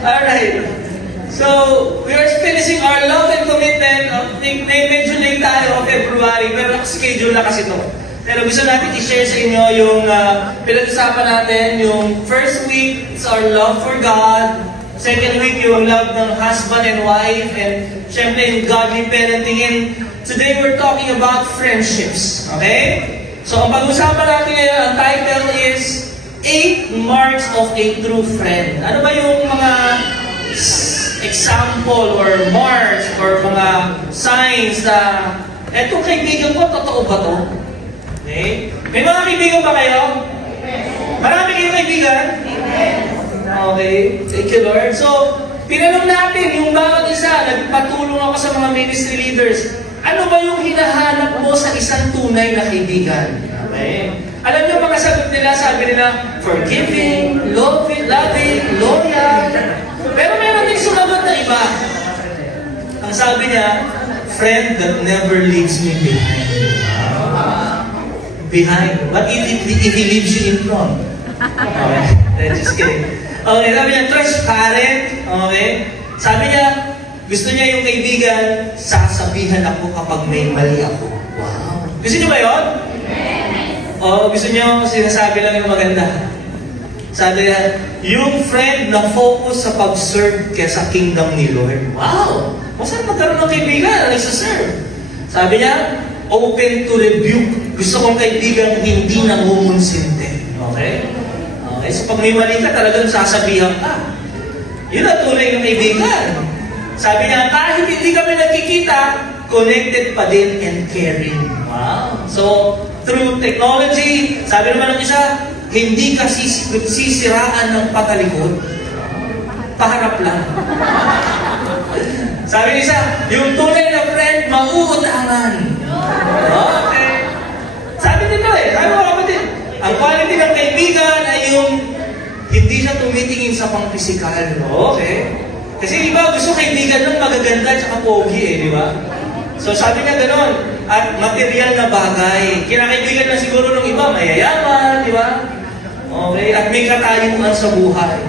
Alright. So, we are finishing our love and commitment. Medyo late tayo, February, pero nakaschedule na kasi ito. Pero gusto natin i-share sa inyo yung pinag-usapan natin, yung first week, it's our love for God. Second week, yung love ng husband and wife, and syempre yung godly parenting. And today, we're talking about friendships. Okay? So, ang pag-usapan natin ngayon, ang title is 8 Marks of a True Friend. Ano ba yung mga example or marks or mga signs na etong kaibigan ko, totoo ba to? Okay? May mga kaibigan ba kayo? Marami kayong kaibigan? Okay. Thank you, Lord. So, tinanong natin yung bawat isa, nagpatulong ako sa mga ministry leaders. Ano ba yung hinahanap mo sa isang tunay na kaibigan? Okay. Alam niyo mga sagot nila, sabi nila, forgiving, loving, loyal. Pero meron din sumagot na iba. Ang sabi niya, friend that never leaves me behind. What if he leaves you in front? Okay. Just kidding. Okay, sabi niya, transparent. Okay. Sabi niya, gusto niya yung kaibigan, sasabihan ako kapag may mali ako. Wow. Gusto niyo ba yun? O gusto niyo sinasabi lang yung maganda? Sabi niya, yung friend na focus sa pag-serve kesa kingdom ni Lord. Wow! Masarap magkaroon ng kaibigan na nagsaserve. Sabi niya, open to rebuke. Gusto kong kaibigan hindi nangungunsinte. Okay? Okay, so pag may mali ka, talagang sasabihan ka. Yun ang tunay ng kaibigan. Sabi niya, kahit hindi kami nagkikita, connected pa din and caring. Wow! So, through technology, sabi naman ng isa, hindi ka sisiraan ng patalikod, paharap lang. Sabi ng isa, yung tunay na friend, mauutangan. Okay. Sabi nito sabi mo kapatid, ang quality ng kaibigan ay yung hindi siya tumitingin sa pang-pisikal. Okay? Kasi iba gusto kaibigan ng magaganda at saka pogi di ba? So sabi niya gano'n, at material na bagay. Kinakaibigan na siguro ng iba, mayayaman, di ba? Okay, at may katayuan sa buhay.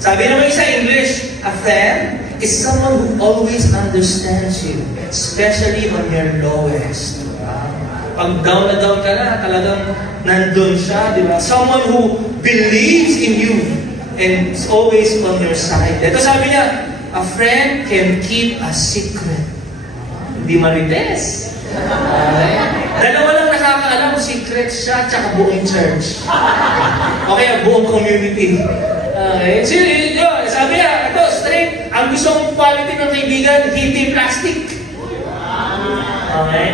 Sabi naman sa English, a friend is someone who always understands you, especially on your lowest. Pag down na down ka na, talagang nandun siya, di ba? Someone who believes in you and is always on your side. Ito sabi niya, a friend can keep a secret. Hindi marites. Dalawa lang nakakaalam, secret siya tsaka buong church. Okay, buong community. Okay. So, sabi niya, ito, straight, ang gusto mong quality ng kaibigan, hindi plastic. Okay.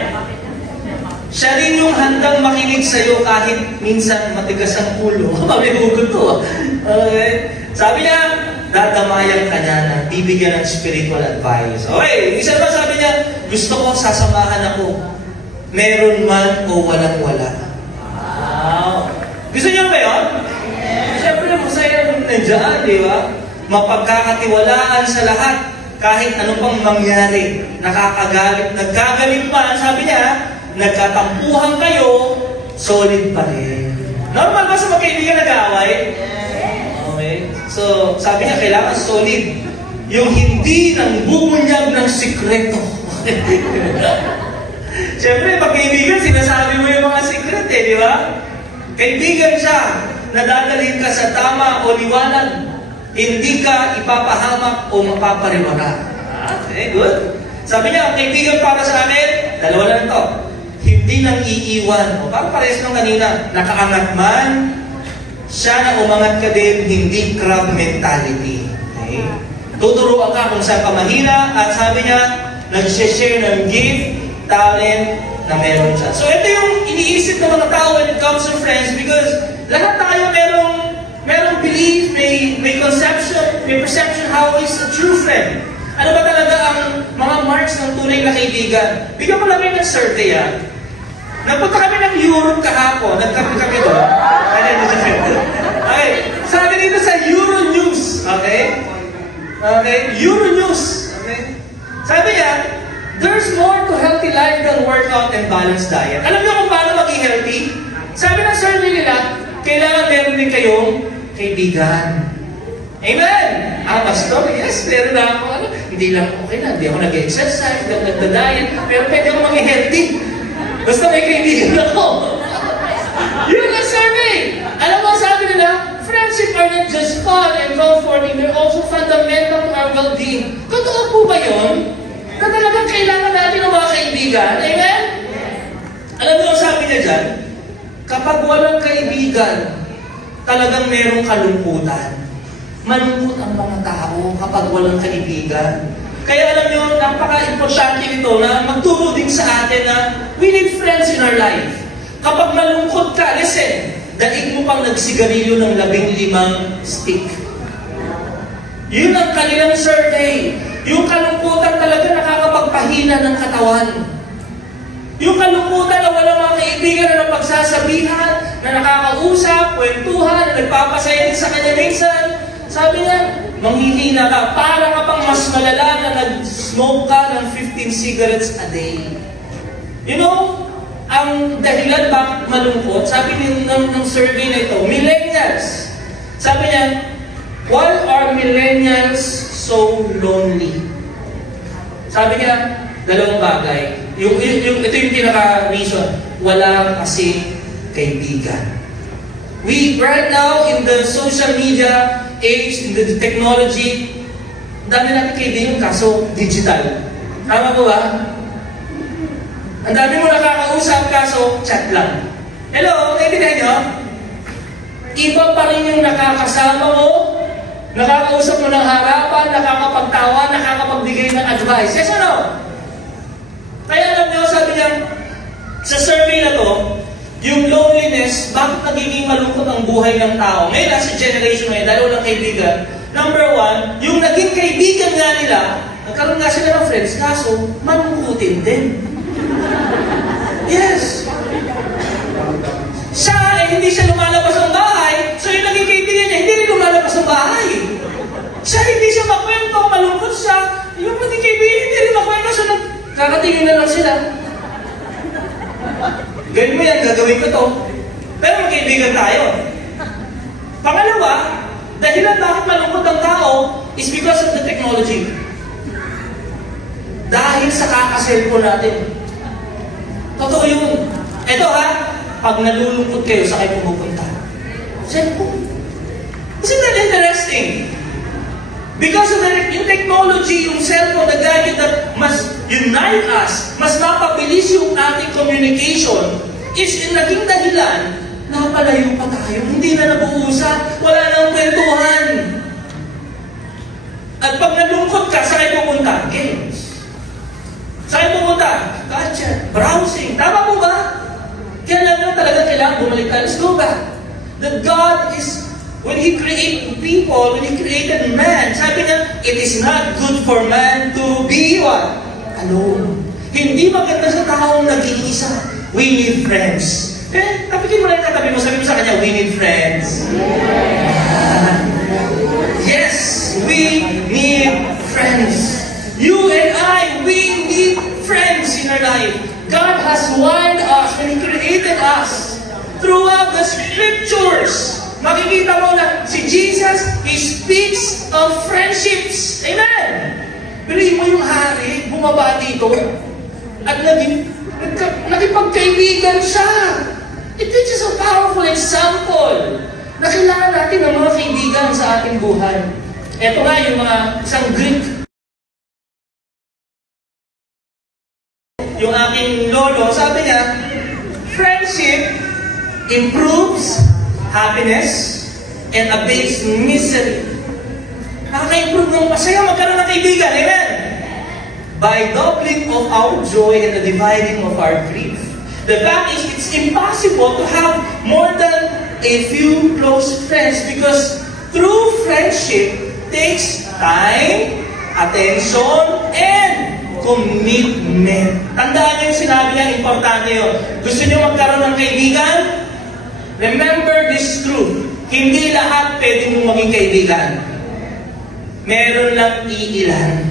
Siya rin yung handang makinig sa'yo kahit minsan matigas ang ulo. Mabihugot to. Okay. Sabi niya, dadamayan ka niya na bibigyan ng spiritual advice. Okay, isa ba sabi niya, gusto ko sasamahan ako, meron man o walang-wala. Wow. Gusto niyo ba yun? Siyempre, masaya rin nandiyan, di ba? Mapagkakatiwalaan sa lahat, kahit ano pang mangyari. Nakakagalit, nagkagalit pa, sabi niya, nagkatampuhan kayo, solid pa rin. Normal ba sa magkaibigan nag-aaway? Okay. So, sabi niya, kailangan solid. Yung hindi nang bumunyag ng sikreto. Siyempre, pag kaibigan, sinasabi mo yung mga sikret di ba? Kaibigan siya, nadadalhin ka sa tama o liwanag. Hindi ka ipapahamak o mapapariwara. Okay, good. Sabi niya, ang kaibigan para sa akin, dalawa lang ito. Hindi nang iiwan. O parang parehas nung kanina, nakaangat man, siya na umangat ka din, hindi crab mentality. Okay? Tuturuan ka kung saan ka mahina, at sabi niya, nag-share ng gift, talent na meron siya. So ito yung iniisip ng mga tao when it comes to friends, because lahat tayo merong belief, may conception, may perception how is a true friend. Ano ba talaga ang mga marks ng tunay na kaibigan? Bigyan ko lang kayo ng survey Nagpunta kami ng Europe kahapon. Nagkaroon kami doon. Okay. Sabi dito sa Euronews. Okay? Okay? Euronews. Okay? Sabi niya, there's more to healthy life than workout and balanced diet. Alam niyo kung paano maging healthy? Sabi ng survey nila, kailangan meron din kayong kaibigan. Amen! Pastor, yes, meron na ako. Hindi lang okay na, hindi ako nag-exercise, hindi ako nagda-diet, pero pwede ako maging healthy. Basta may kaibigan ako. Yun ang survey! Alam mo, sabi nila, friendship are not just fun and comforting, they're also fundamental to our well-being. Totoo po ba yun? Na talagang kailangan natin ng mga kaibigan? Amen? Alam mo, sabi niya dyan, kapag walang kaibigan, talagang merong kalungkutan. Malungkot ang mga tao kapag walang kaibigan. Kaya alam nyo, napaka-importante nito na magturo din sa atin na we need friends in our life. Kapag malungkot ka, listen, daig mo pang nagsigarilyo ng 15 stick. Yun ang kanilang survey. Yung kalungkutan talaga nakakapagpahina ng katawan. Yung kalungkutan na walang mga kaibigan na napagsasabihan, na nakakausap, kwentuhan, na nagpapasaya din sa kanya minsan, sabi niya, manghihina ka, para ka pang mas malala na nag-smoke ka ng 15 cigarettes a day. You know, ang dahilan bakit malungkot, sabi ng survey na ito, millennials. Sabi niya, why are millennials so lonely? Sabi niya, dalawang bagay. Ito yung pinaka-reason. Wala kasi kaibigan. We, right now, in the social media age, in the technology, dami natin kaibigan, kaso digital. Tama po ba? Ang dami mo nakakausap, kaso chat lang. Hello, naiintindihan nyo? Iba pa rin yung nakakasama mo, nakakausap mo ng harapan, nakakapagtawa, nakakapagbigay ng advice. Yes or no? Kaya alam nyo, sabi niya, sa survey na to, yung loneliness, bakit nagiging malungkot ang buhay ng tao? Ngayon, nasa generation ngayon, dahil walang kaibigan. Number one, yung naging kaibigan nga nila, nagkaroon nga sila ng friends, kaso malungkutin din. Yes! Siya, hindi siya lumalabas ng bahay, so yung naging kaibigan niya, hindi rin lumalabas ng bahay. Siya, hindi siya makwento, malungkot siya, yung naging kaibigan, hindi rin makwento, so nagkakatingin na lang sila. Gawin mo yan, gagawin ko to. Pero magkaibigan tayo. Pangalawa, dahilan bakit malungkot ang tao is because of the technology. Dahil sa kakaselfon natin. Totoo yun. Ito ha, pag nalulungkot kayo, sa kayo pumupunta? Cellphone. Isn't that interesting? Because of yung technology, yung cellphone, the gadget that must unite us, mas mapabilis yung ating communication, is naging dahilan, napalayo pa tayo, hindi na nabuusap, wala nang kwentuhan. At pag nalungkot ka, saan kayo pupunta? Games. Saan kayo pupunta? Gadget, browsing. Tama po ba? Kaya lang talaga kailangan bumalik tayo. Let's go back. That God is, when He created people, when He created man, sabi niya, it is not good for man to be what? Alone. Hindi maganda sa taong nag-iisa. We need friends. Eh, tapikin mo lang yung katabi mo, sabi mo sa kanya, we need friends. Yes, we need friends. You and I, we need friends in our life. God has wired us when He created us throughout the scriptures. Makikita mo na si Jesus, He speaks of friendships. Amen! Pero mo yung hari, bumaba dito, at nakipagkaibigan siya. It is a powerful example na kailangan natin ng mga kaibigan sa ating buhay. Ito nga yung mga isang Greek. Yung aking lolo, sabi niya, friendship improves happiness and abates misery. Nakaka-improve ng masaya magkaroon ng kaibigan. Amen? By doubling of our joy and the dividing of our grief. The fact is, it's impossible to have more than a few close friends because true friendship takes time, attention, and commitment. Tandaan niyo yung sinabi niya, importante yun. Gusto niyo magkaroon ng kaibigan? Remember this truth. Hindi lahat pwede mong maging kaibigan. Meron lang iilan.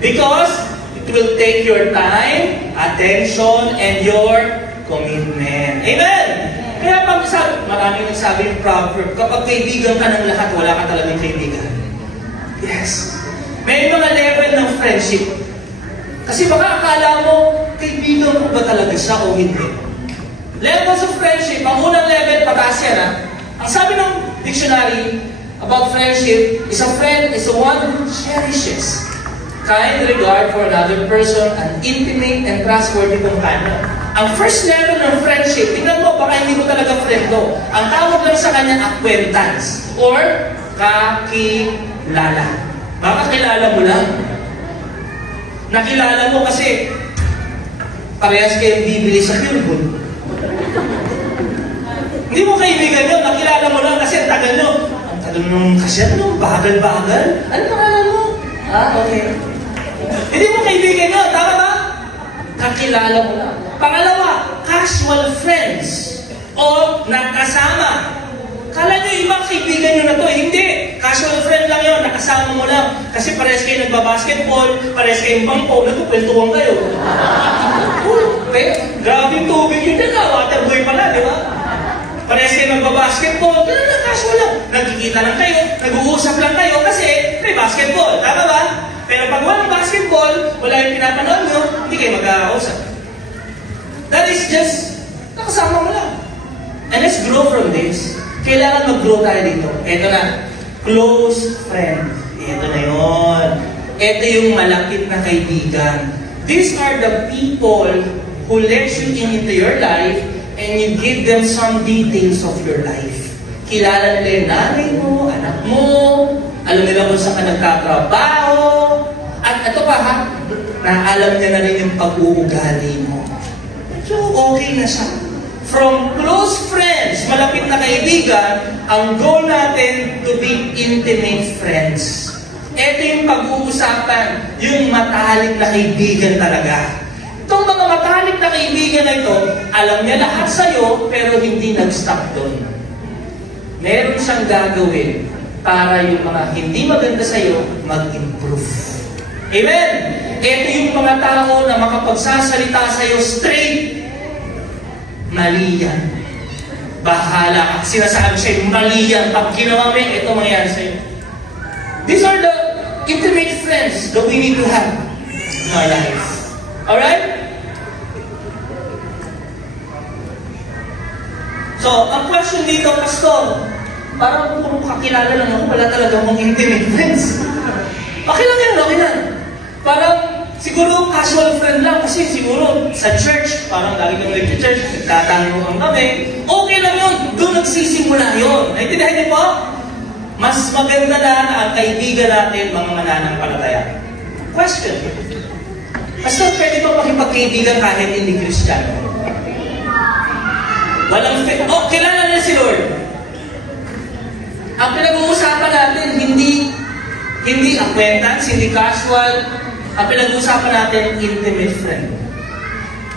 Because it will take your time, attention, and your commitment. Amen? Kaya pag maraming nagsabi yung proverb, kapag kaibigan ka ng lahat, wala ka talagang kaibigan. Yes. May mga level ng friendship. Kasi baka akala mo, kaibigan mo ba talaga siya o hindi? Levels of friendship, ang unang level, pataas yan ha. Ang sabi ng dictionary about friendship, is a friend is the one who cherishes kind regard for another person, an intimate and trustworthy companion. Ang first level ng friendship, tingnan mo, baka hindi mo talaga friend to. Ang tawag lang sa kanya, acquaintance or kakilala. Baka kilala mo lang. Nakilala mo kasi parehas kayong bibili sa Pure. Hindi mo kaibigan yun, nakilala mo lang kasi ang tagal nyo. Ang tagal nung kasi bagal-bagal. Ano pangalan mo? Okay. Hindi mo kaibigan yun, tama ba? Kakilala mo lang. Pangalawa, casual friends o nakasama. Kala nyo ibang kaibigan nyo na to, hindi. Casual friend lang yun, nakasama mo lang. Kasi parehas kayo nagbabasketball, parehas kayong bangko, nagkukwentuhan kayo. Grabe yung tubig yun na, waterboy pala, di ba? Parehas kayo nagbabasketball, gano'n lang, casual lang. Nagkikita lang kayo, nag-uusap lang kayo kasi may basketball, tama ba? Pero pag walang basketball, wala yung pinapanood nyo, hindi kayo mag-ausap. That is just, nakasama mo lang. And let's grow from this. Kailangan mag-grow tayo dito. Ito na, close friend. Ito na yun. Ito yung malapit na kaibigan. These are the people who let you into your life and you give them some details of your life. Kilala nila yung nanay mo, anak mo, alam nila kung saan ka nagtatrabaho, at ito pa ha, naalam niya na rin yung pag-uugali mo. So, okay na siya. From close friends, malapit na kaibigan, ang goal natin to be intimate friends. Ito yung pag-uusapan, yung matalik na kaibigan talaga. Itong mga matalik na kaibigan na ito, alam niya lahat sa'yo, pero hindi nag-stop doon. Meron siyang gagawin para yung mga hindi maganda sa'yo, mag-improve. Amen? Ito yung mga tao na makapagsasalita sa'yo straight. Mali yan. Bahala ka. Sinasabi sa'yo, mali yan. Pag ginawa mo, ito mangyayari sa'yo. These are the intimate friends that we need to have in our life. Alright? So, ang question dito, Pastor, parang kung kakilala lang ako, wala talaga akong intimate friends. Okay lang yan, okay lang. Parang, siguro casual friend lang kasi siguro sa church, parang lagi kang nag-church, nagtatanungan kami. Okay lang yun, doon nagsisimula yun. Naintindihan niyo po? Mas maganda na ang kaibigan natin mga mananampalataya. Question. Pastor, pwede ba makipagkaibigan kahit hindi Kristiyano? Walang kilala na si Lord. Ang pinag-uusapan natin, hindi acquaintance, hindi casual. Ang pinag-uusapan natin, intimate friend.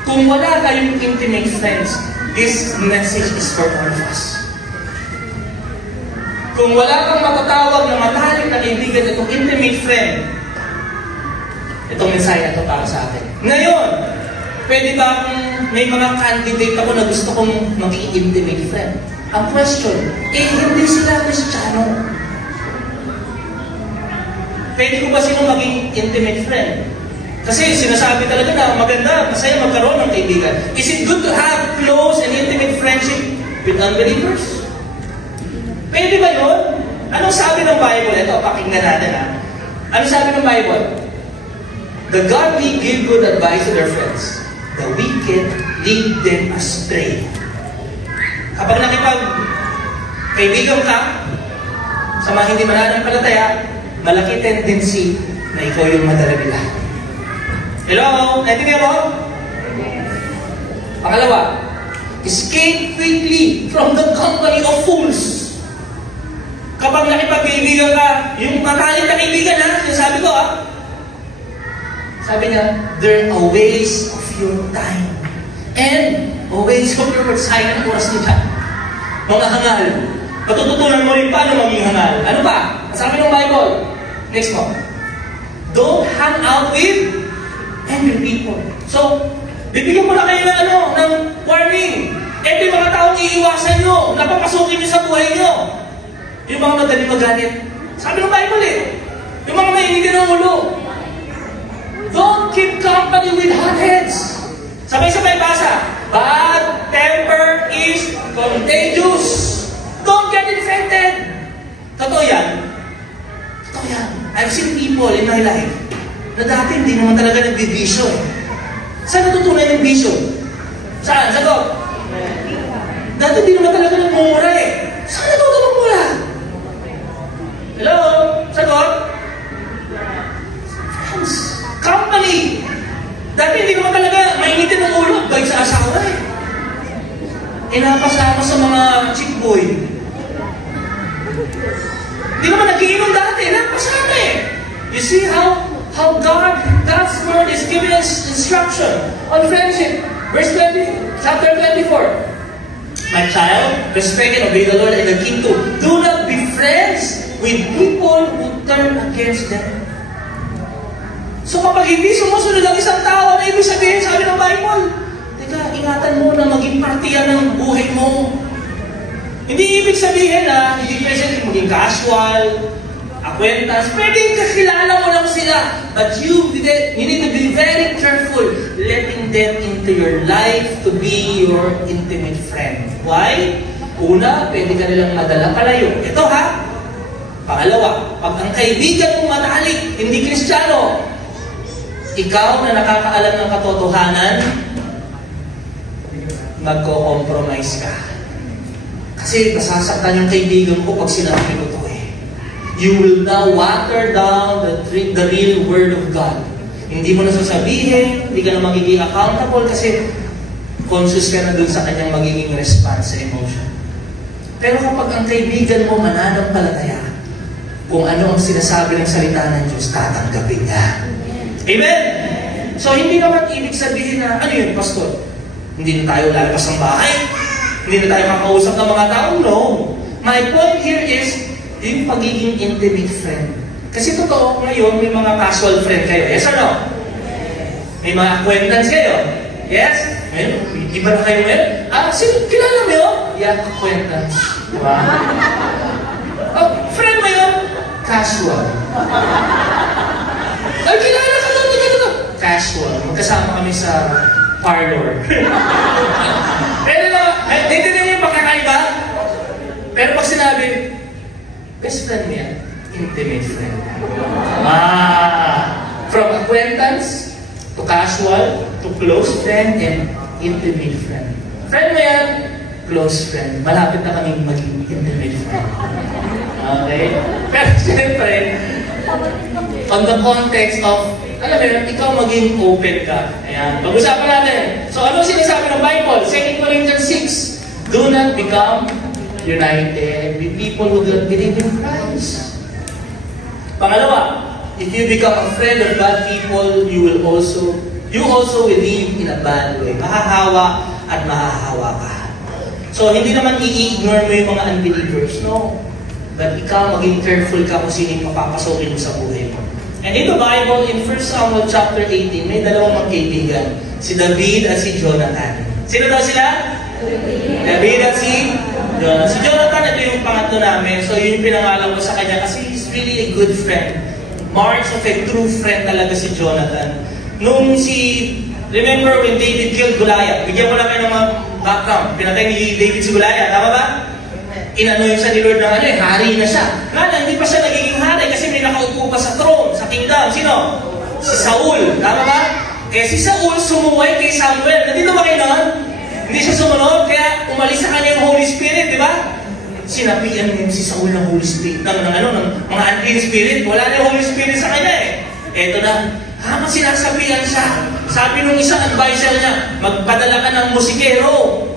Kung wala kayong intimate friends, this message is for all of us. Kung wala kang matatawag na matalik na kaibigan, itong intimate friend, itong mensahe na ito para sa atin. Ngayon, pwede ba may mga candidate ako na gusto kong maging intimate friend? Ang question, hindi sila Kristiyano. Pwede ko ba sino maging intimate friend? Kasi sinasabi talaga na maganda, masaya magkaroon ng kaibigan. Is it good to have close and intimate friendship with unbelievers? Pwede ba yun? Anong sabi ng Bible? Ito, pakinggan natin ha. Anong sabi ng Bible? The godly give good advice to their friends. The wicked lead them astray. Kapag nakipag-kaibigan ka sa mga hindi mananampalataya, malaki tendency na ikaw yung madala nila. Hello? Naintindihan mo? Pangalawa, escape quickly from the company of fools. Kapag nakipag-kaibigan ka, yung matalik na kaibigan ha, yung sabi ko ha, sabi niya, they're a waste of your time. And a waste of your sayang oras nila. Mga hangal. Patututunan mo rin paano maging hangal. Ano ba? Sabi ng Bible. Next mo. Don't hang out with angry people. So, bibigyan mo na kayo ng warning. Ito yung mga taong iiwasan nyo, napapasukin nyo sa buhay nyo. Yung mga madaling magalit. Sabi ng Bible yung mga mainitin ng ulo. Don't keep company with hotheads. Sabay-sabay basa. Bad temper is contagious. Don't get infected. Totoo yan. Totoo yan. I've seen people in my life na dati hindi naman talaga nagbibisyo Saan natutunan yung bisyo? Saan? Sagot? Dati hindi naman talaga nagmumura Saan natutunan magmura? Hello? Sagot? Friends. Company. Dati hindi naman talaga mainitin ng ulo. Bait sa asawa Napasama sa mga chick boy. Hindi naman nagiinom dati. Napasama You see how God's word is giving us instruction on friendship. Verse 20, chapter 24. My child, respect and obey the Lord and the King too. Do not be friends with people who turn against them. So kapag hindi sumusunod ang isang tao, na ibig sabihin, sabi ng Bible, teka, ingatan mo na maging partiyan ng buhay mo. Hindi ibig sabihin na hindi pwede maging casual, acquaintance, pwedeng kakilala mo lang sila. But you need to be very careful letting them into your life to be your intimate friend. Why? Una, pwede ka nilang madala palayo. Ito Pangalawa, pag ang kaibigan mo matalik, hindi Kristiyano, ikaw na nakakaalam ng katotohanan, magko-compromise ka. Kasi masasaktan yung kaibigan ko pag sinabi ko ito You will now water down the real word of God. Hindi mo na sasabihin, hindi ka na magiging accountable kasi conscious ka na dun sa kanyang magiging response sa emotion. Pero kapag ang kaibigan mo mananampalataya, kung ano ang sinasabi ng salita ng Diyos, tatanggapin niya. Amen? So, hindi naman ibig sabihin na, ano yun, Pastor? Hindi na tayo lalabas ng bahay? Hindi na tayo makausap ng mga tao? No. My point here is, yung pagiging intimate friend. Kasi totoo, ngayon, may mga casual friend kayo. Yes or no? May mga acquaintance kayo. Yes? Ngayon, iba na kayo ngayon. Kilala mo yun? Yeah, acquaintance. Diba? Friend mo yun? Casual. Kilala ka lang dito. Casual. Magkasama kami sa parlor. Pero dito na yung pagkakaiba. Pero pag sinabi, best friend niya, intimate friend. From acquaintance to casual to close friend and intimate friend. Friend mo yan, close friend. Malapit na kaming maging intimate friend. Okay? Pero siyempre, on the context of, alam mo yun, ikaw maging open ka. Ayan. Pag-usapan natin. So, ano sinasabi ng Bible? 2 Corinthians 6, do not become united with people who don't believe in Christ. Pangalawa, if you become a friend of bad people, you also will live in a bad way. Mahahawa at mahahawa ka. So, hindi naman i-ignore mo yung mga unbelievers, no? But ikaw, maging careful ka kung sino yung mapapasokin mo sa buhay mo. And in the Bible, in 1 Samuel chapter 18, may dalawang magkaibigan. Si David at si Jonathan. Sino daw sila? David at si Jonathan. Si Jonathan, ito yung pangatlo namin. So, yun yung pinangalan ko sa kanya kasi he's really a good friend. Marks of a true friend talaga si Jonathan. Remember when David killed Goliath? Bigyan ko lang kayo ng mga background. Pinatay ni David si Goliath. Tama ba? Inano yung sa ni Lord ng hari na siya. Hindi pa siya nagiging hari kasi may nakaupo pa sa throne, sa kingdom. Sino? Si Saul. Tama ba? Kaya si Saul sumuway kay Samuel. Nandito ba kayo noon? Hindi siya sumunod, kaya umalis sa kanya yung Holy Spirit, di ba? Sinabihan niya si Saul ng Holy Spirit, ng mga unclean spirit. Wala na yung Holy Spirit sa kanya Eto na, habang sinasabihan siya, sabi nung isang advisor niya, magpadala ka ng musikero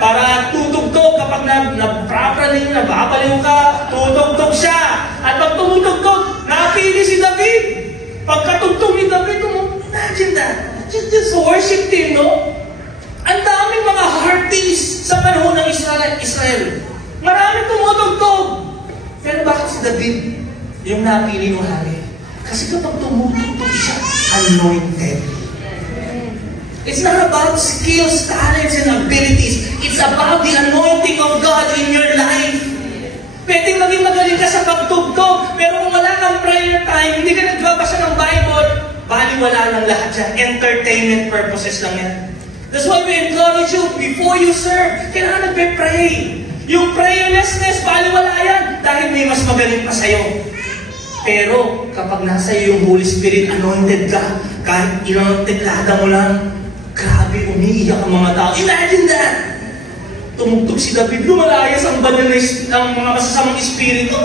para tutugtog kapag naprapraling, nababaliw ka, tutugtog siya. At pag tumutugtog, napili si David. Pagkatugtog ni David, imagine that. Just worship team, no? Ang daming mga hearties sa panahon ng Israel. Maraming tumutugtog. Pero bakit si David yung napili ng hari? Kasi kapag tumutugtog siya, anointed. It's not about skills, talents, and abilities. It's about the anointing of God in your life. Pwedeng maging magaling ka sa pagtugtog, pero kung wala kang prayer time, hindi ka nagbabasa ng Bible, baliwala lang lahat yan. Entertainment purposes lang yan. That's why we encourage you, before you serve, kailangan nagpe-pray. Yung prayerlessness, baliwala yan, dahil may mas magaling pa sa'yo. Pero, kapag nasa iyo yung Holy Spirit, anointed ka, kahit ilang tekada mo lang, grabe, umiiyak ang mga tao. Imagine that! Tumugtog si David, lumalayas ang banal ng mga masasamang espiritu.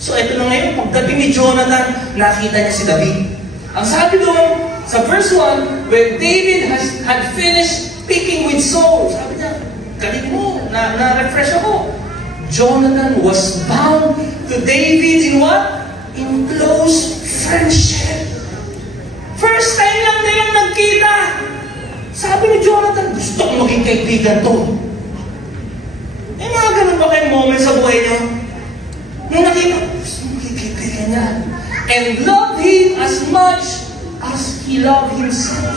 So, ito na ngayon, pagdating ni Jonathan, nakita niya si David. Ang sabi doon, sa verse 1, when David had finished speaking with Saul, sabi niya, galing mo, na-refresh ako. Jonathan was bound to David in what? In close friendship. First time lang nilang nagkita. Sabi ni Jonathan, gusto kong maging kaibigan to. Eh, mga ganun ba kayong moment sa buhay niyo? Nung nakita, gusto mong maging kaibigan niya. And love him as much as he loved himself.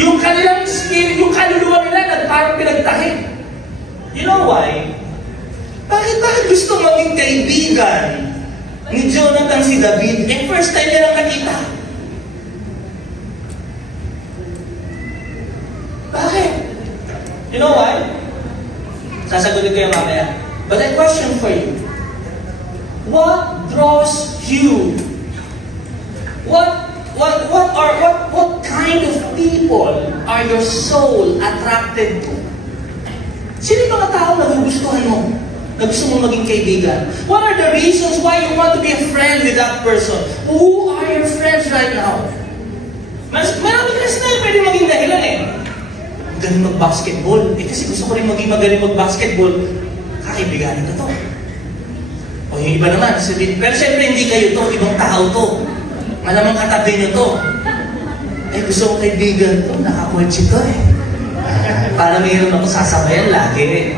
Yung kanilang spirit, yung kaluluwa nila, parang pinagtahi. You know why? Bakit gusto maging kaibigan ni Jonathan si David? Eh, first time niya lang nakita. Bakit? You know why? Sasagutin ko yung mamaya. But a question for you. What draws you? What kind of people are your soul attracted to? Sino yung mga tao na nagugustuhan mo? Na gusto mo maging kaibigan? What are the reasons why you want to be a friend with that person? Who are your friends right now? Maraming kasi na pwede maging dahilan eh. Galing mag-basketball. Eh kasi gusto ko rin maging magaling mag-basketball. Kakaibiganin ko to. O yung iba naman, pero siyempre hindi kayo to, ibang tao to. Malamang katabi nyo to. Eh gusto ko kaibigan to, nakakwetsi to eh. Para mayroon ako sasabayan lagi.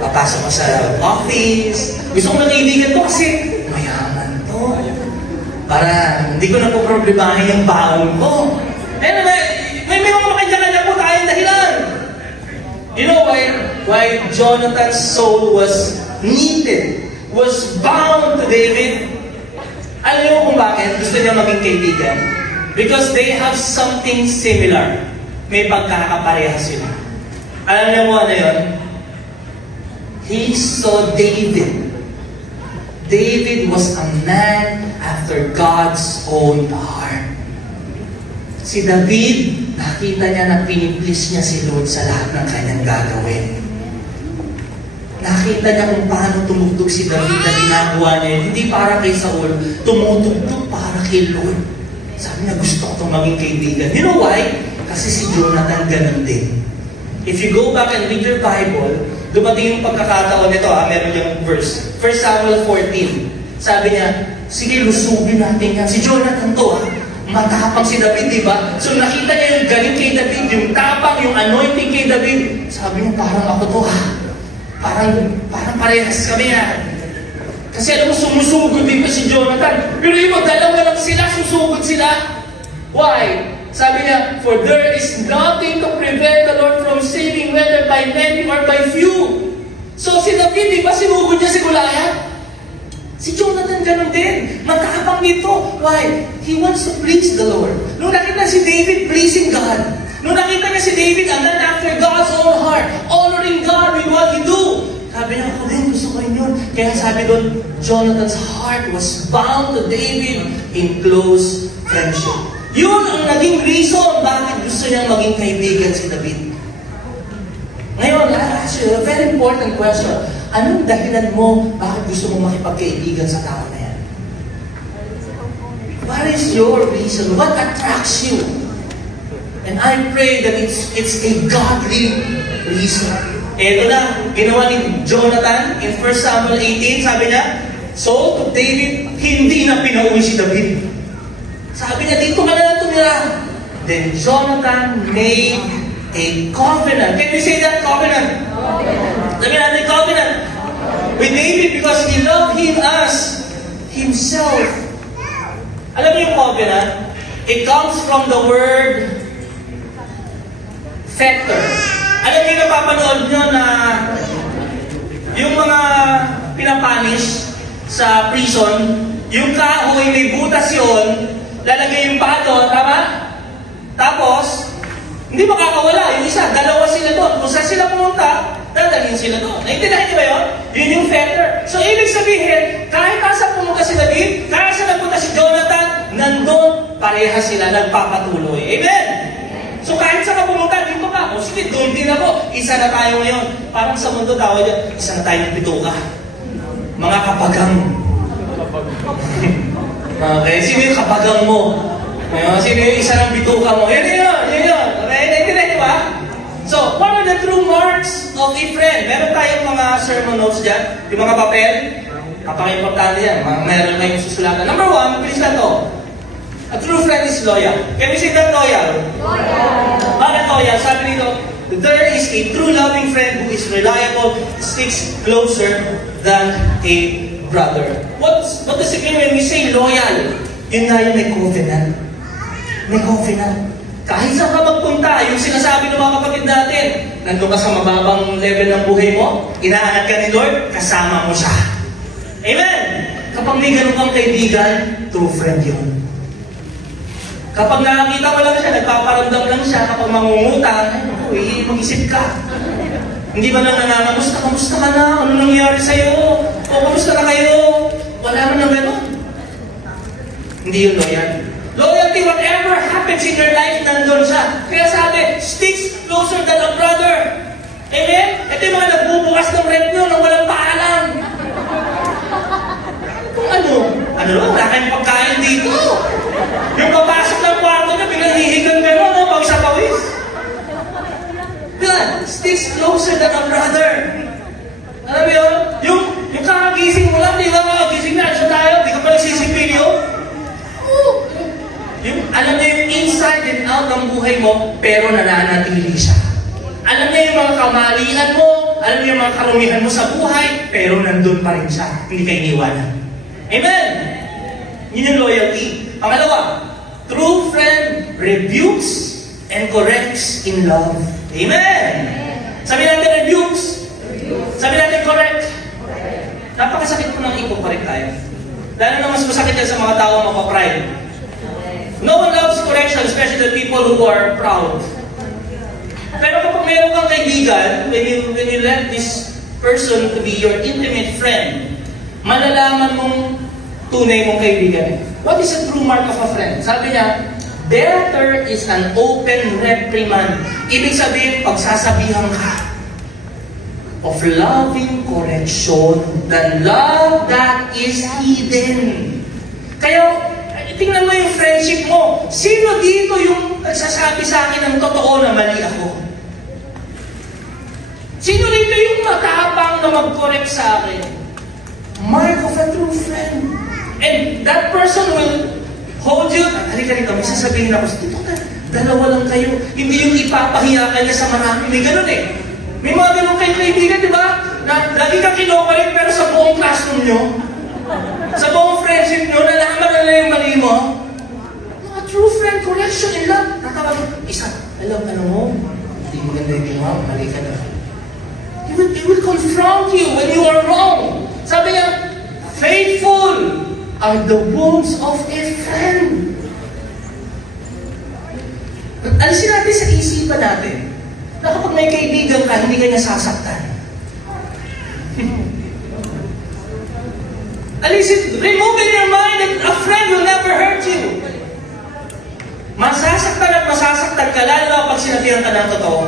Papasok ko sa office. Gusto ko na kaibigan to kasi mayaman to. Para hindi ko na po problemahin yung baon ko. Anyway, may mga makanya-kanya po tayong dahilan. You know why Jonathan's soul was needed, was bound to David? Alam niyo kung bakit gusto niya maging kaibigan? Because they have something similar. May pagkakaparehas sila. Alam niyo mo ano yun? He saw David. David was a man after God's own heart. Si David, nakita niya na piniplis niya si Lord sa lahat ng kanyang gagawin. Nakita niya kung paano tumugtog si David na ginagawa niya. Hindi para kay Saul, tumutugtog para kay Lord. Sabi niya, gusto ko itong maging kaibigan. You know why? Kasi si Jonathan ganun din. If you go back and read your Bible, dumating yung pagkakataon nito, meron yung verse. 1 Samuel 14. Sabi niya, sige, lusugin natin yan. Si Jonathan to, matapang si David, di ba? So nakita niya yung galing kay David, yung tapang, yung anointing kay David. Sabi niya, parang ako to, Parang parehas kami, Kasi alam mo, sumusugod din pa si Jonathan. Pero yung dalawa lang sila, susugod sila. Why? Sabi niya, for there is nothing to prevent the Lord from saving, whether by many or by few. So si David, di ba sinugod niya si Goliath? Si Jonathan ganun din. Matapang dito. Why? He wants to please the Lord. Nung nakita si David pleasing God, nung nakita niya si David, a man after God's own heart, honoring God with what he do, sabi niya, ako din, gusto ko rin yun. Kaya sabi doon, Jonathan's heart was bound to David in close friendship. Yun ang naging reason bakit gusto niya maging kaibigan si David. Ngayon, I'll ask you a very important question. Anong dahilan mo bakit gusto mo makipagkaibigan sa tao na yan? What is your reason? What attracts you? And I pray that it's a godly reason. Ito na, ginawa ni Jonathan in 1 Samuel 18, sabi niya, so to David, hindi na pinauwi si David. Sabi niya, dito ka na lang tumira. Then Jonathan made a covenant. Can you say that? Covenant. Sabi natin, covenant. With David because he loved him as himself. Alam niyo yung covenant? It comes from the word fetter. Alam niyo, napapanood nyo na yung mga pinapanish sa prison, yung kahoy, may butas yun, lalagay yung paa doon, tama? Tapos, hindi makakawala. Yung isa, dalawa sila doon. Kung saan sila pumunta, dadalhin sila doon. Naintindihan niyo ba yun? Yun yung fetter. So, ibig sabihin, kahit nasa pumunta si David, kahit sa nagpunta si Jonathan, nandun, pareha sila, nagpapatuloy. Amen? So, kahit sa ka pumunta, dito ka. O sige, doon din ako. Isa na tayo ngayon. Parang sa mundo tawag yan, isa na tayo ng bituka. Mga kapagang. Okay, sino yung kapagang mo? Sino yung isa ng bituka mo? Yun. Okay, naintindihan niyo ba? So, what are the true marks of a friend? Meron tayong mga sermon notes dyan. Yung mga papel. Kapaka-importante yan. Meron kayong susulatan. Number 1, bilis na to. A true friend is loyal. Can we say that loyal? Loyal. Bakit loyal? Sabi nito, there is a true loving friend who is reliable, sticks closer than a brother. What does it mean when we say loyal? Yun nga yung may covenant. May covenant. Kahit saan ka magpunta, yung sinasabi ng mga kapatid natin, nandun ka sa mababang level ng buhay mo, inaangat ka ni Lord, kasama mo siya. Amen! Kapag may ganun kang kaibigan, true friend yun. Kapag nakakita mo lang siya, nagpaparamdam lang siya, kapag mangungutang, mag-isip ka. Hindi ba na nananamusta? Kamusta ka na? Ano nangyari sa'yo? O kamusta na kayo? Wala man ng ganun. Hindi yun loyal. Loyalty, whatever happens in your life, nandun siya. Kaya sabi, sticks closer than a brother. Amen? Ito yung mga nagbubukas ng rep nyo nang walang paalam. Kung ano wala kayong pagkain dito. Yung papasok ng kwarto na, biglang hihigang gano'n, no? Pag sa pawis. God, sticks closer than a brother. Alam mo yun? Yung kakagising mo lang, di ba kakagising na, siya tayo, di ka pa nagsisipilyo. Alam niya yung inside and out ng buhay mo, pero nananatili siya. Alam niya yung mga kamalian mo, alam niya yung mga karumihan mo sa buhay, pero nandun pa rin siya. Hindi ka iniwanan. Amen? Yun yung loyalty. Pangalawa, true friend rebukes and corrects in love. Amen? Sabi natin rebukes. Sabi natin correct. Napakasakit po nang i-correct tayo. Lalo na mas masakit yan sa mga tao makapride. No one loves correction, especially the people who are proud. Pero kapag meron kang kaibigan, when you let this person to be your intimate friend, malalaman mong tunay mong kaibigan. What is a true mark of a friend? Sabi niya, better is an open reprimand. Ibig sabihin, pagsasabihan ka of loving correction than love that is hidden. Kaya, tingnan mo yung friendship mo. Sino dito yung nagsasabi sa akin ng totoo na mali ako? Sino dito yung matapang na mag-correct sa akin? Mark of a true friend. And that person will hold you. Halika rito, may sasabihin ako, dito na, dalawa lang kayo. Hindi yung ipapahiya ka niya sa marami. May ganun eh. May mga ganun kayong kaibigan, di ba? Na lagi kang kinokorek pero sa buong classroom nyo, sa buong friendship nyo, nalaman na yung mali mo. Mga true friend, correction in love. Natawag mo, isa, alam mo, hindi mo ganda yung ginawa, mali ka na. He will confront you when you are wrong. Sabi niya, faithful are the wounds of a friend. Alisin natin sa isipan natin na kapag may kaibigan ka, hindi ka niya sasaktan. Alisin, remove in your mind that a friend will never hurt you. Masasaktan at masasaktan ka, lalo na pag sinabihan ka ng totoo.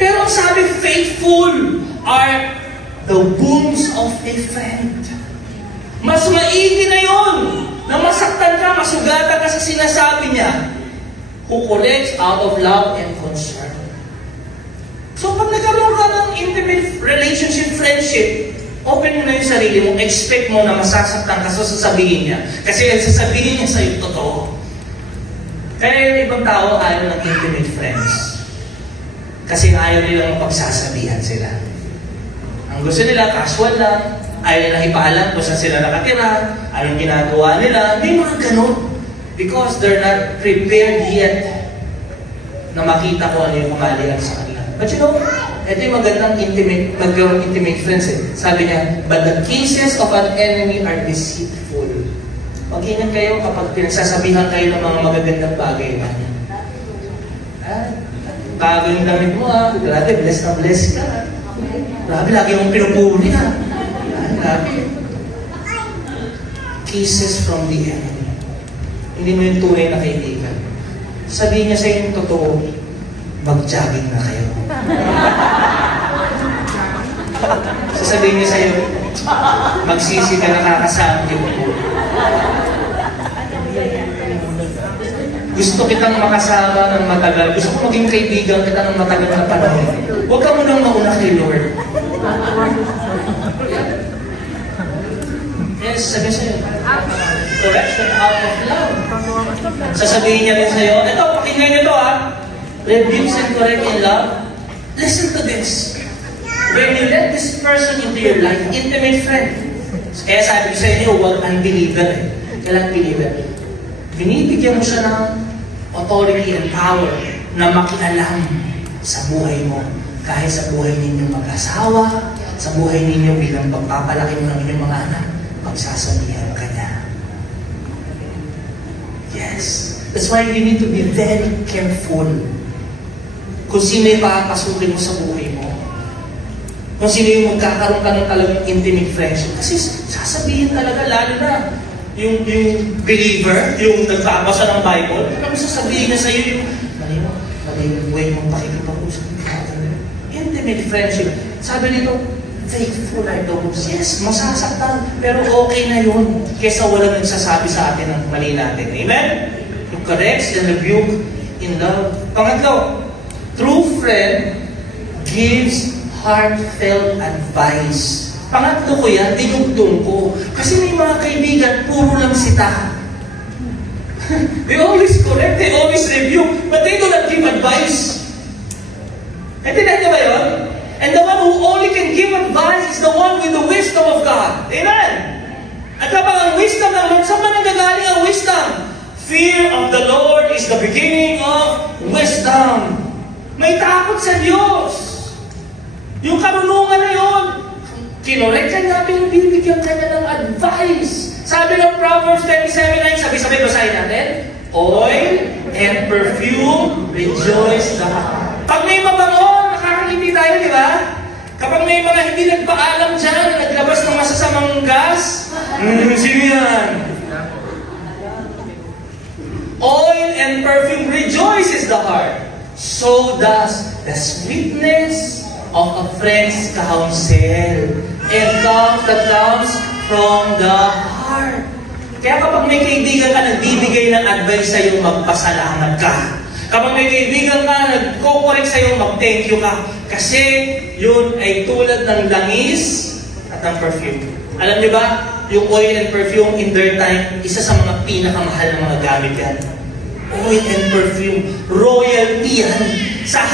Pero ang sabi, faithful are the wounds of a friend. Mas maigi na yun na masaktan ka, masugatan ka sa sinasabi niya, who corrects out of love and concern. So pag nagkaroon ka ng intimate relationship, friendship, open mo na yung sarili mo, expect mo na masasaktan ka sa sasabihin niya. Kasi ang sasabihin niya sa'yo totoo. Kaya yung ibang tao ayaw ng intimate friends. Kasi ayaw nilang mapagsasabihan sila. Ang gusto nila, casual lang. Ayaw nilang ipaalam kung saan sila nakatira, anong ginagawa nila. May mga ganun. Because they're not prepared yet na makita ko ano yung kamalian sa kanila. But you know, ito yung magandang magkaroon intimate friends eh. Sabi niya, but the kisses of an enemy are deceitful. Mag-ingat kayo kapag pinagsasabihan kayo ng mga magagandang bagay. Bago yung damit mo grabe, bless na bless ka. Grabe, lagi mong pinupuri grabe. Kisses from the enemy. Hindi mo yung tunay na kaibigan. Sabihin niya sa yung totoo, mag-jogging na kayo. Sasabihin niya sa'yo, magsisi ka nakakasama yung po. Gusto kitang makasama ng matagal. Gusto ko maging kaibigan kita ng matagal na panahon. Huwag ka munang mauna kay Lord. Yes, sabi sa'yo. Correction out of love. Sasabihin niya rin sa'yo, ito, pakinggan niyo ito Rebukes and correct in love. Listen to this. When you let this person into your life, intimate friend. Kaya sabi ko sa inyo, huwag unbeliever Kailan believer? Binibigyan mo siya ng authority and power na makialam sa buhay mo. Kahit sa buhay ninyong mag-asawa, sa buhay ninyo bilang pagpapalaki mo ng inyong mga anak, pagsasabihan ka niya. Yes. That's why you need to be very careful kung sino yung papasukin mo sa buhay mo. Kung sino yung magkakaroon ka ng talagang intimate friendship. Kasi sasabihin talaga, lalo na yung believer, yung nagbabasa ng Bible, kung sasabihin niya sa'yo yung mali yung way mong pakikipag-usap. Intimate friendship. Sabi nito, faithful are those. Yes, masasaktan. Pero okay na yun. Kesa walang nagsasabi sa atin ng mali natin. Amen? You correct and rebuke in love. Pangatlo, true friend gives heartfelt advice. Pangatlo ko yan, dinugtong ko. Kasi may mga kaibigan, puro lang sita. They always correct, they always rebuke, but they do not give advice. Naintindihan niyo ba yun? And the one who only can give advice is the one with the wisdom of God. Amen? At kapag ang wisdom ng Lord, saan ba nagagaling ang wisdom? Fear of the Lord is the beginning of wisdom. May takot sa Diyos. Yung karunungan na yun, kinorek ka natin, bibigyan ka na ng advice. Sabi ng Proverbs 27:9, sabi-sabi basahin natin, oil and perfume rejoice the heart. Pag may mabango, nakakangiti tayo, di ba? Kapag may mga hindi nagpaalam dyan, naglabas ng masasamang gas, sino yan? Oil and perfume rejoices the heart. So does the sweetness of a friend's counsel. And that comes from the heart. Kaya kapag may kaibigan ka, nagbibigay ng advice sa'yo, magpasalamat ka. Kapag may kaibigan ka, nagko-correct sa'yo, mag-thank you ka. Kasi yun ay tulad ng langis at ng perfume. Alam niyo ba, yung oil and perfume in their time, isa sa mga pinakamahal na mga gamit yan. Oil and perfume, royalty yan. Sa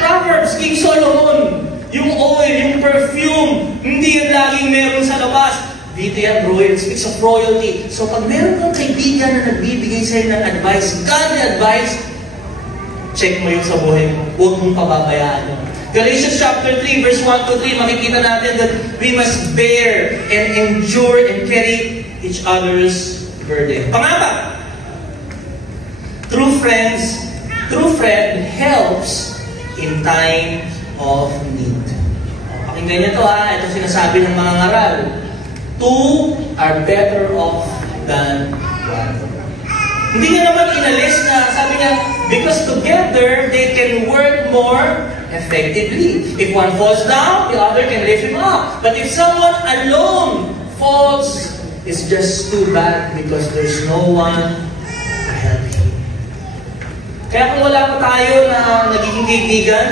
Proverbs, King Solomon, yung oil, yung perfume, hindi yan laging meron sa labas. Dito yan, royal, speaks of royalty. So pag meron kang kaibigan na nagbibigay sa'yo ng advice, godly advice, check mo yun sa buhay mo. Huwag mong pababayaan yun. Galatians chapter 3, verse 1 to 3, makikita natin that we must bear and endure and carry each other's burden. Pangapa, true friend helps in time of need. Pakinggan niyo ito ito sinasabi ng mga ngaral. Two are better off than one. Hindi niya naman inalis na, sabi niya, because together they can work more effectively. If one falls down, the other can lift him up. But if someone alone falls, it's just too bad because there's no one to help him. Kaya kung wala pa tayo na nagiging kaibigan,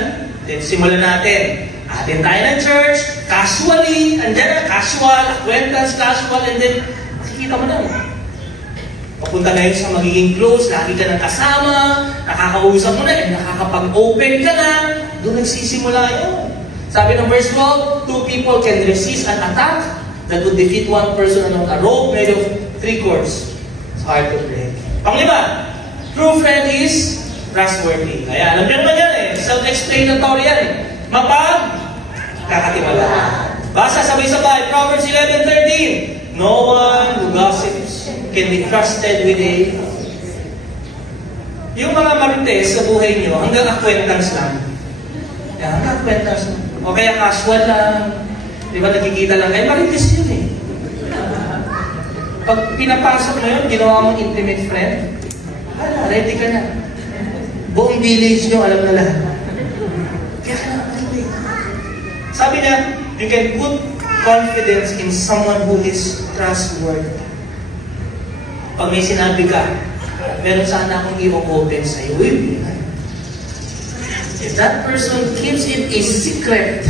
then simulan natin. Atin tayo ng church, casually, andyan na, casual, acquaintance, casual, and then makikita mo na. Papunta na yun sa magiging close, lagi ka ng kasama, nakakausap mo na, and nakakapag-open ka na, doon nagsisimula yun. Sabi ng verse 12, two people can resist an attack that would defeat one person along a rope made of 3 cords. It's hard to break. Panglima, true friend is trustworthy. Kaya alam niyo naman yan eh. Self-explanatory yan eh. Kakatiwala. Basa sabay-sabay. Proverbs 11:13. No one who gossips can be trusted with a... Yung mga marites sa buhay niyo, hanggang acquaintance lang. Yan, hanggang acquaintance lang. O kaya casual lang. Di ba nakikita lang kayo? Marites yun eh. Pag pinapasok mo yun, ginawa mong intimate friend, ready ka na. Buong village nyo, alam na lahat. Kaya ka na, sabi niya, you can put confidence in someone who is trustworthy. Pag may sinabi ka, meron sana akong i-open sa'yo. If that person keeps it a secret,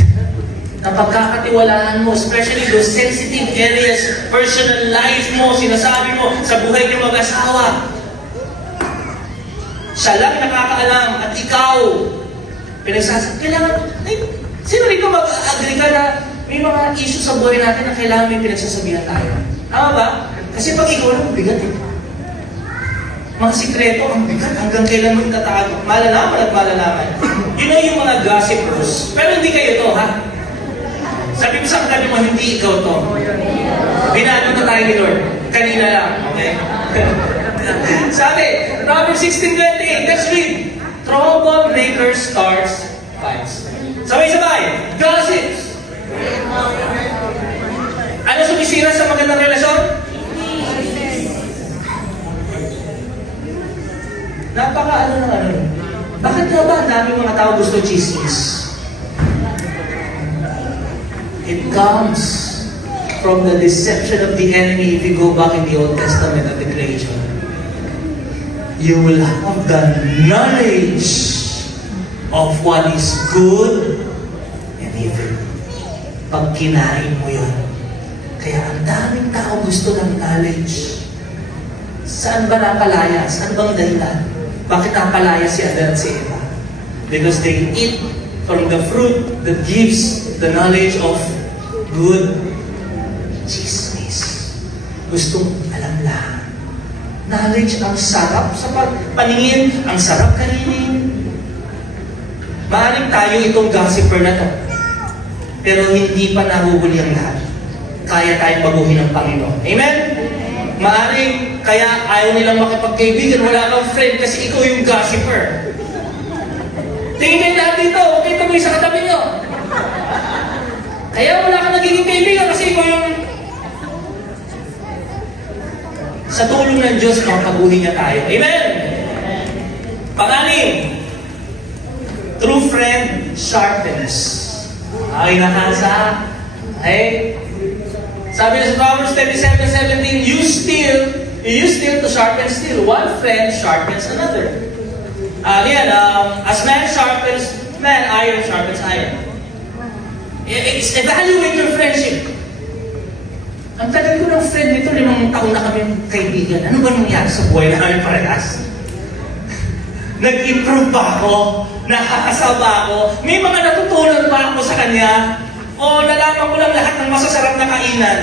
na pagkakatiwalaan mo, especially those sensitive areas, personal life mo, sinasabi mo, sa buhay ng mag-asawa, siya lang nakakaalam at ikaw, kailangan, sino rin ko mag-agree ka na may mga issue sa buhay natin na kailangan may pinagsasabihan tayo? Tama ba? Kasi pag ikaw lang, bigat eh. Mga sikreto, ang bigat, hanggang kailan mo itatago. Malalaman at malalaman. You know yung mga gossipers, pero hindi kayo to, ha? Sabi mo sa kanya mo, hindi ikaw to. Binago na tayo ni Lord. Kanina lang, okay? Sabi, Proverbs 16:28, let's read. Troublemaker starts fights. Sabay-sabay, gossips. Ano sumisira sa magandang relasyon? Napaka-ano na ano. Bakit nga ba ang daming mga tao gusto chismis? It comes from the deception of the enemy if you go back in the Old Testament at the creation. You will have the knowledge of what is good and evil. Pag kinain mo yun. Kaya ang daming tao gusto ng knowledge. Saan ba napalaya? Saan bang dahilan? Bakit napalaya si Adan at si Eva? Because they eat from the fruit that gives the knowledge of good chismis. Gustong alam lang. Knowledge ang sarap sa paningin, ang sarap kainin. Maaaring tayo itong gossiper na to. Pero hindi pa nahuhuli ang lahat. Kaya tayong baguhin ng Panginoon. Amen? Maaaring kaya ayaw nilang makipagkaibigan, wala kang friend kasi ikaw yung gossiper. Tingin kayo lahat dito, okay tamoy sa katabi nyo. Kaya wala kang nagiging kaibigan kasi ikaw yung... Sa tulong ng Diyos, makapaguhin niya tayo. Amen? Pangalim, true friend sharpens. Ay, nakasa. Ay, sabi na sa Proverbs 37:17, you steal to sharpen steel. One friend sharpens another. As man sharpens man, iron sharpens iron. Evaluate your friendship. Ang tagal ko ng friend nito, 5 taon na kami kaibigan. Ano ba nangyari sa buhay namin parehas? Nag-improve ba ako? Nakakasaba ako? May mga natutunan ba ako sa kanya? O nalaman ko lang lahat ng masasarap na kainan?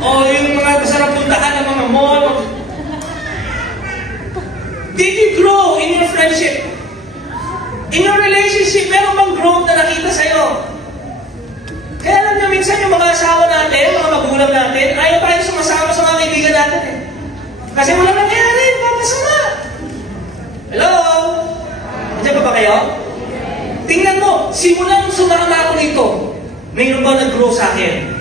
O yung mga masarap puntahan ng mga mall? Did you grow in your friendship? In your relationship, meron bang growth na nakita sa'yo? Kaya alam nyo, minsan yung mga asawa natin, mga magulang natin, ayaw tayo sumasama sa mga kaibigan natin eh. Kasi walang nangyari, papasama. Hello? Nandiyan pa ba kayo? Tingnan mo, simulan sumama ako nito. Mayroon ba nag-grow sa akin?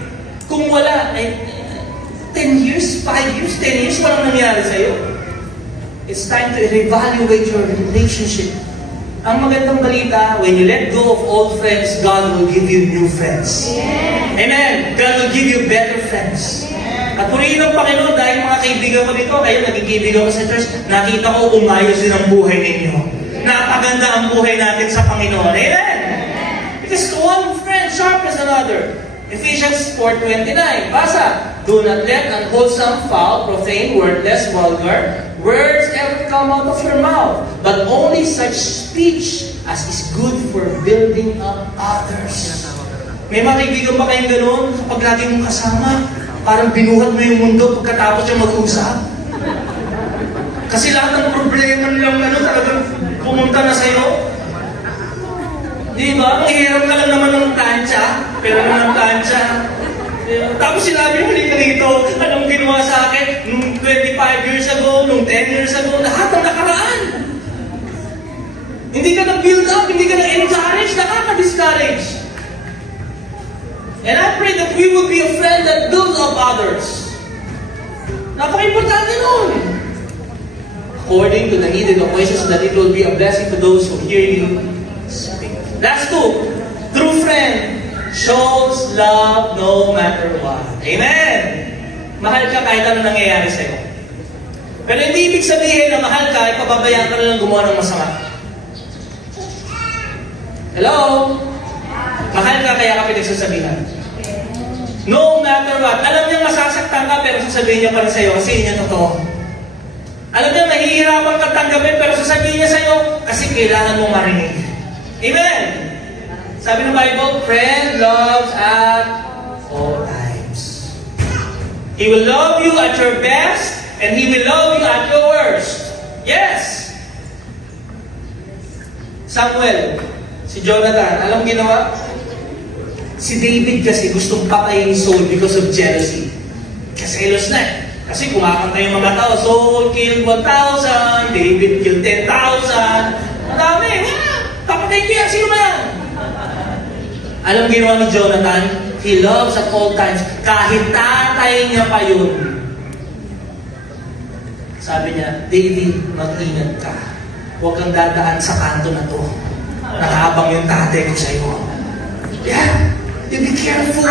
Kung wala, 10 years, 5 years, 10 years, walang nangyari sa'yo. It's time to reevaluate your relationship. Ang magandang balita, when you let go of old friends, God will give you new friends. Yeah. Amen. God will give you better friends. Yeah. At purihin ng Panginoon, dahil mga kaibigan ko dito, kayo naging kaibigan ko sa church, nakita ko umayos din ang buhay ninyo. Napaganda ang buhay natin sa Panginoon. Amen. Because one friend sharpens another. Ephesians 4:29. Basa. Do not let unwholesome, foul, profane, wordless, vulgar words ever come out of your mouth, but only such speech as is good for building up others. May mga kaibigan ba kayong gano'n? Kapag lagi mong kasama, parang binuhat mo yung mundo pagkatapos yung mag-usap. Kasi lahat ng problema nilang talagang pumunta na sa'yo? Di ba? Mahihiram ka lang naman ng plancha. Pero ng plancha. Tapos sinabi mo dito, anong ginawa sa akin? Nung 25 years ago, nung 10 years ago, lahat ng nakaraan. Hindi ka na-build up, hindi ka na-encourage, nakaka-discourage. And I pray that we will be a friend that builds up others. Napaka-importante nun. According to the need and occasion, so that it will be a blessing to those who hear you speak. That's 2. True friend shows love no matter what. Amen! Mahal ka kahit ano nangyayari sa'yo. Pero hindi ibig sabihin na mahal ka, ipababayaan ka na lang gumawa ng masama. Hello? Mahal ka kaya ka pinagsasabihan. No matter what. Alam niya masasaktan ka pero sasabihin niya pa rin sa'yo kasi yun yung totoo. Alam niya mahihirapan ka tanggapin pero sasabihin niya sa'yo kasi kailangan mong marinig. Amen! Sabi ng Bible, friend loves at all times. He will love you at your best and He will love you at your worst. Yes! Samuel, si Jonathan, alam ginawa? Si David kasi gustong patayin Saul because of jealousy. Kasi elos na eh. Kasi kumakanta yung mga tao, Saul killed 1,000, David killed 10,000. Ang dami, papatayin ko yan, sino ba yan? Alam ginawa ni Jonathan? He loves at all times. Kahit tatay niya pa yun. Sabi niya, David, mag-ingat ka. Huwag kang dadaan sa kanto na to. Nakahabang yung tatay ko sa'yo. Yeah, you be careful.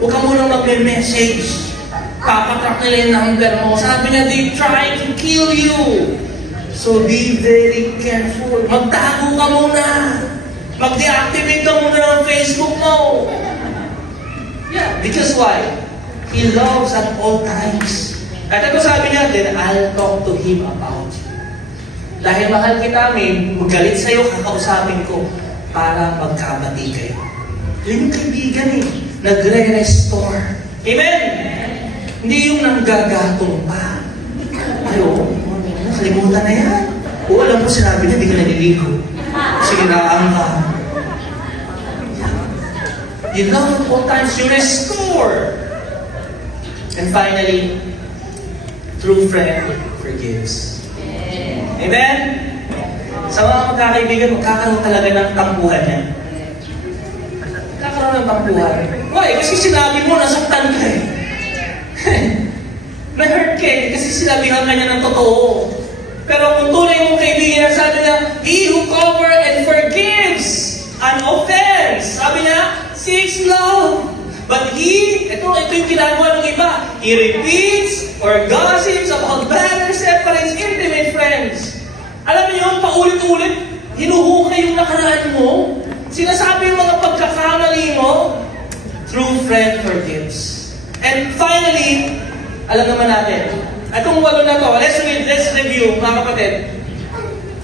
Huwag ka munang mag-message. Papatrack nila yung number mo. Sabi niya, they try to kill you. So be very careful. Magtago ka muna. Mag-deactivate ka muna ng Facebook mo. Yeah, because why? He loves at all times. At ano sabi niya, then I'll talk to Him about you. Dahil mahal kita, may magalit sa'yo, kakausapin ko para magkabati kayo. Yun yung kaibigan eh. Nagre-restore. Amen? Hindi yung nanggagatong pa. Ayo, nakalimutan na yan. O alam mo, sinabi niya, hindi ka naliligo. Siniraan ka. You love at all times, you restore. And finally, true friend forgives. Amen? Sa mga magkakaibigan, magkakaroon talaga ng tampuhan yan. Magkakaroon ng tampuhan. Why? Kasi sinabi mo, nasaktan ka eh. Na-hurt ka eh, kasi sinabihan ka niya ng totoo. Pero kung tunay mong kaibigan, sabi niya, He who covers and forgives an offense. Sabi niya, seeks love. But ito yung ginagawa ng iba. He repeats or gossips about matters, separates intimate friends. Alam niyo yun, paulit-ulit, hinuhukay yung nakaraan mo. Sinasabi yung mga pagkakamali mo. True friend forgives. And finally, alam naman natin, itong 8 na to, let's review, mga kapatid.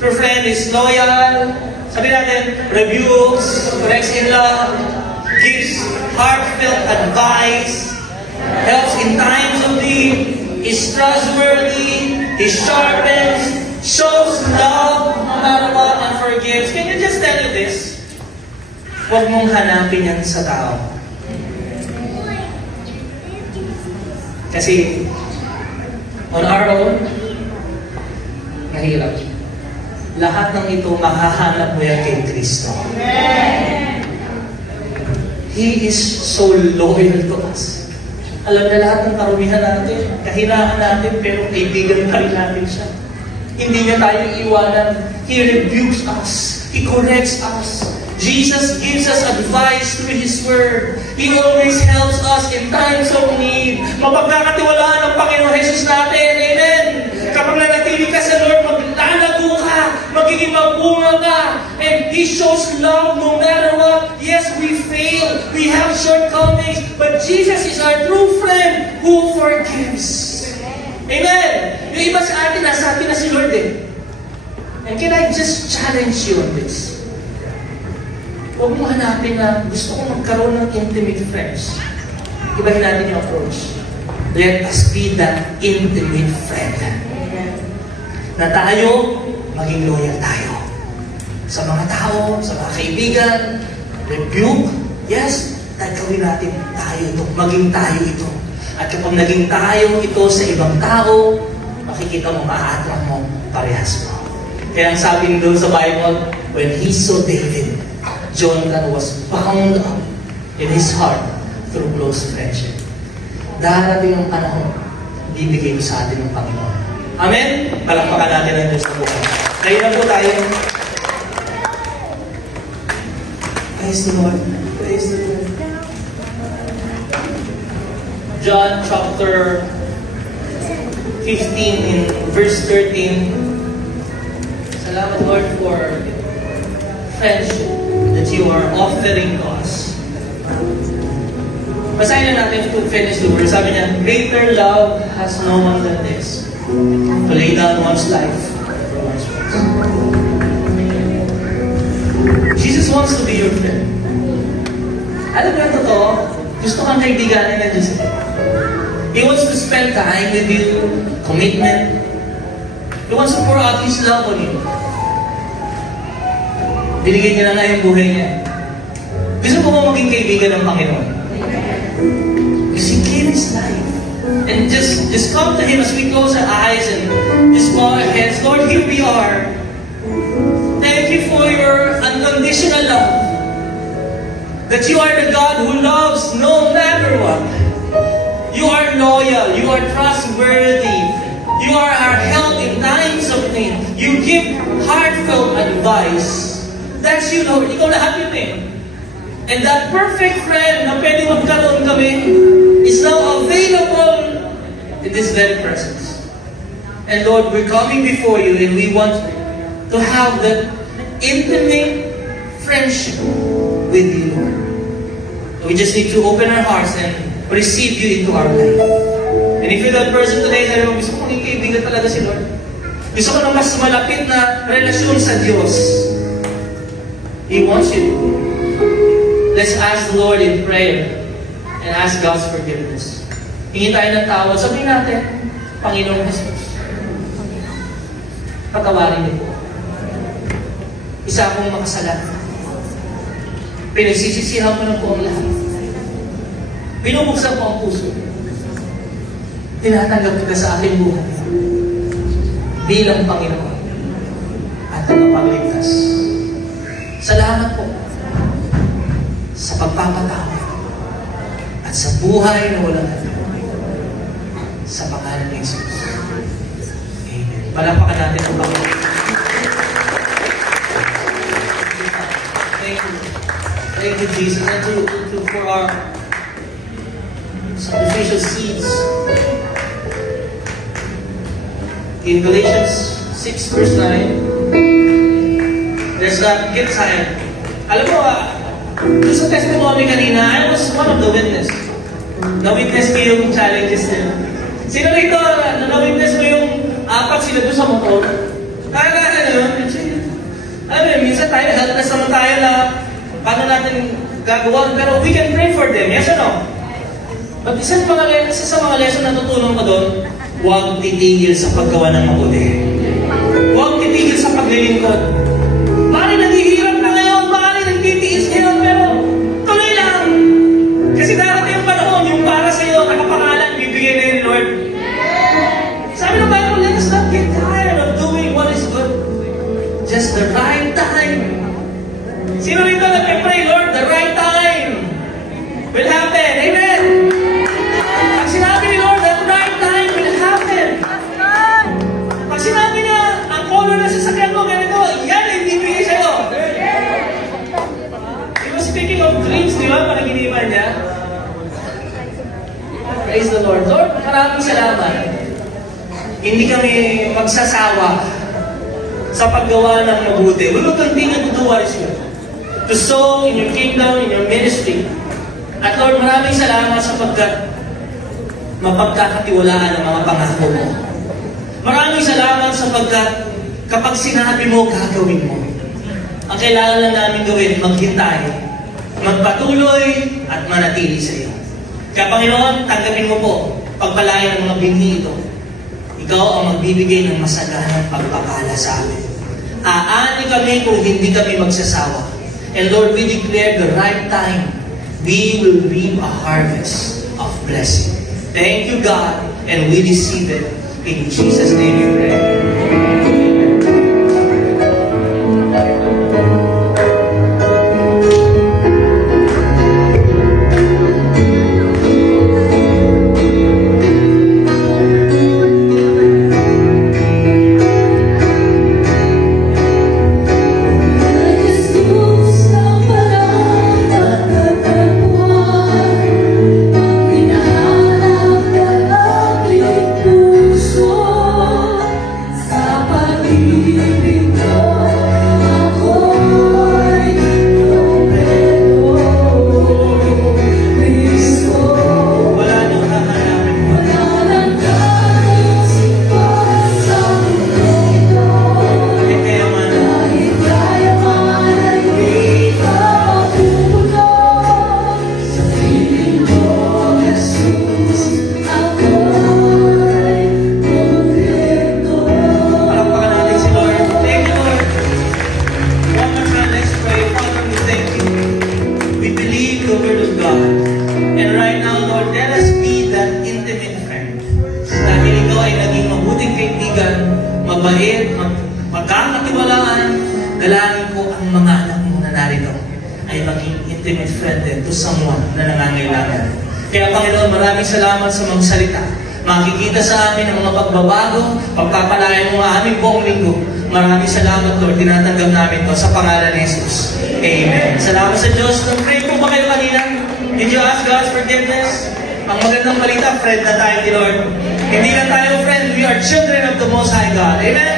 True friend is loyal. Sabi natin, rebukes, corrects in love, gives heartfelt advice, helps in times of need, is trustworthy, he sharpens, shows love no matter what, and forgives. Can you just tell you this? Huwag mong hanapin yan sa tao. Kasi, on our own, mahirap. Lahat ng ito, mahahanap mo yan kay Kristo. He is so loyal to us. Alam na lahat ng karumihan natin, kahinaan natin, pero kaibigan pa rin natin siya. Hindi niya tayo iwanan. He rebukes us. He corrects us. Jesus gives us advice through His Word. He always helps us in times of need. Mapagkakatiwalaan ng Panginoon Jesus natin. Amen. Kapag nanatili ka sa Lord, maglalago ka, magiging mabunga ka, and He shows love no matter what. Yes, we fail. We have shortcomings, but Jesus is our true friend who forgives. Amen. Yung iba sa atin, nasa atin na si Lord eh. And can I just challenge you on this? Huwag mo hanapin na gusto kong magkaroon ng intimate friends. Ibahin natin yung approach. Let us be that intimate friend. Na tayo, maging loyal tayo. sa mga tao, sa mga kaibigan, rebuke, yes, gawin natin tayo ito, maging tayo ito. At kapag naging tayo ito sa ibang tao, makikita mo, ma-attract mo, parehas mo. Kaya ang sabi doon sa Bible, when he saw David, Jonathan was bound up in his heart through close friendship. Darating ang panahon, bibigay mo sa atin ng Panginoon. Amen? Palakpakan natin ang Diyos sa buhay. Ngayon na po tayo. Praise the Lord. Praise the Lord. John chapter 15 in verse 13. Salamat Lord for friendship that you are offering to us. Basahin na natin to finish the verse. Sabi niya, greater love has no one than this, to lay down one's life for one's friends. Jesus wants to be your friend. Alam mo yung totoo, gusto kang kaibiganin ng Diyos. He wants to spend time with you, commitment. He wants to pour out His love on you. Binigyan niya na nga yung buhay niya. Gusto ko mo maging kaibigan ng Panginoon. Because He gave His life. And just come to Him as we close our eyes and just bow our heads. Lord, here we are. Thank you for your unconditional love. That you are the God who loves no matter what. You are loyal. You are trustworthy. You are our help in times of need. You give heartfelt advice. That's you, Lord. Ikaw lahat yun eh. And that perfect friend na pwede magkaroon kami is now available in this very presence. And Lord, we're coming before you and we want to have that intimate friendship with you, Lord. We just need to open our hearts and receive you into our life. And if you're that person today, sabi mo, gusto ko maging kaibigan talaga si Lord. Gusto ko ng mas malapit na relasyon sa Diyos. He wants you. Let's ask the Lord in prayer and ask God's forgiveness. Hingi tayo ng tawad. Sabihin natin, Panginoong Jesus, patawarin niyo po. Isa akong makasalanan. Pinagsisisihan mo na po ang lahat. Binubuksan po ang puso. Tinatanggap kita sa ating buhay bilang Panginoon at tagapagligtas. Salamat po sa pagpapatawad at sa buhay na walang hanggan. Sa pangalan ni Jesus. Amen. Palakpakan natin ang Panginoon. Thank you, Jesus. And for our sacrificial seeds. In Galatians 6 verse 9, there's that gift sign. Alam mo, doon sa testimony kanina, I was one of the witness. Na-witness ko yung challenges nila. Sino rito, na-witness mo yung apat sila doon sa motor? Kaya yun? Alam mo, minsan tayo, helpless naman tayo na paano natin gagawa, pero we can pray for them. Yes or no? But isa sa mga lesson na tutulong ko doon, huwag titigil sa paggawa ng mabuti. Huwag titigil sa paglilingkod. Baka naghihirap na ngayon, baka nagtitiis ngayon, pero tuloy lang. Kasi darating yung panahon, yung para sa iyo, nakapangalan, bibigay na ni Lord. Sabi ng Bible, let us not get tired of doing what is good. Just the right time. Sino rito nagpe-pray, Lord, the right time will happen. Amen. Pag sinabi ni Lord, the right time will happen. Pag sinabi niya, ang color na sasakyan ko, ganito, yan ang ibibigay sa'yo. Speaking of dreams, di ba? Panaginipan niya. Praise the Lord. Lord, maraming salamat. Hindi kami magsasawa sa paggawa ng mabuti. We will continue to do what is good. To sow in your kingdom, in your ministry. At Lord, maraming salamat sapagkat mapagkakatiwalaan ang mga pangako mo. Maraming salamat sapagkat kapag sinabi mo, gagawin mo. Ang kailangan lang namin gawin, maghintay, magpatuloy at manatili sa iyo. Kaya Panginoon, tanggapin mo po, pagpalayan ng mga binhi ito. Ikaw ang magbibigay ng masaganang pagpapala sa amin. aani kami kung hindi kami magsasawa. And Lord, we declare the right time, we will reap a harvest of blessing. Thank you, God, and we receive it. In Jesus' name we pray. Mabait, magkakatiwalaan, dalangin ko ang mga anak mo na narito ay maging intimate friend din to someone na nangangailangan. Kaya Panginoon, maraming salamat sa mga salita. Makikita sa amin ang mga pagbabago, pagpapalayan mo ang aming buong linggo. Maraming salamat, Lord. Tinatanggap namin to sa pangalan ni Jesus. Amen. Salamat sa Diyos. Nag-pray po ba kayo kanina? Did you ask God's forgiveness? Ang magandang balita, friend na tayo ni Lord. Hindi na tayo friend, we are children of the Most High God. Amen?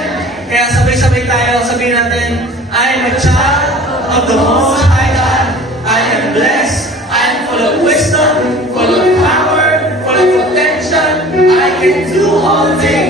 Kaya sabay-sabay tayo, sabihin natin, I am a child of the Most High God. I am blessed. I am full of wisdom, full of power, full of potential. I can do all things